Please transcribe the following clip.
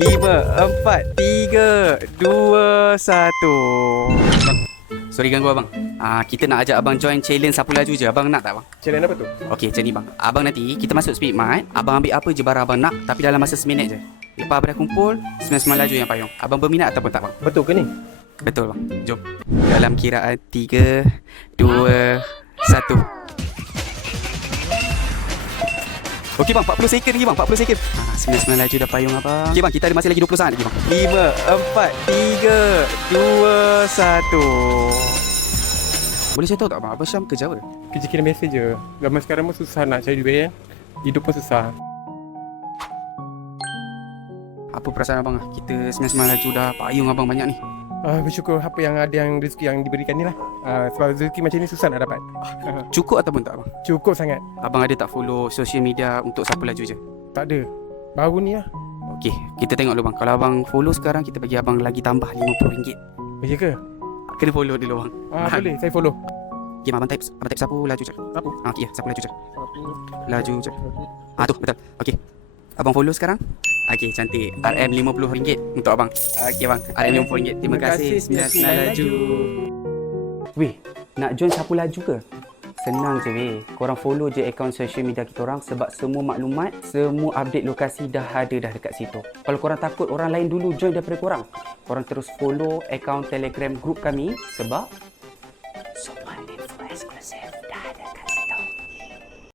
5, 4, 3, 2, 1. Bang, sorry ganggu abang. Kita nak ajak abang join challenge sapu laju je. Abang nak tak bang? Challenge apa tu? Okey, macam ni bang. Abang nanti kita masuk speed mart. Abang ambil apa je barang abang nak, tapi dalam masa seminit je. Lepas abang dah kumpul, 9 laju yang payung. Abang berminat ataupun tak bang? Betul ke ni? Betul bang. Jom. Dalam kiraan 3, 2, 1. Okey bang, 40 second lagi bang, 40 second. 99 laju dah payung abang. Okey bang, kita ada masih lagi 20 saat lagi bang. 5, 4, 3, 2, 1. Boleh saya tahu tak bang, Abang Syam kerja apa? Kerja kira biasa je. Zaman sekarang pun susah nak cari duit. Hidup pun susah. Apa perasaan abang? Kita 99 laju dah payung abang banyak ni. Bersyukur apa yang ada yang rezeki yang diberikan ni lah. Sebab rezeki macam ni susah nak dapat. Cukup ataupun tak abang? Cukup sangat. Abang ada tak follow social media untuk sapu laju je? Tak ada. Baru ni lah. Okey, kita tengok dulu bang. Kalau abang follow sekarang, kita bagi abang lagi tambah RM50. Oh, ya ke? Kena follow dulu bang. Boleh, saya follow. Okay, abang type sapu laju je. Apa? Okey, sapu laju je. Laju je. Tu betul. Okey. Abang follow sekarang. Okey, cantik. RM50 untuk abang. Okey bang, RM50. Terima kasih 99 laju. Weh, nak join sapu laju ke? Senang je weh. Korang follow je akaun social media kita orang sebab semua maklumat, semua update lokasi dah ada dah dekat situ. Kalau korang takut orang lain dulu join daripada korang, korang terus follow akaun Telegram group kami sebab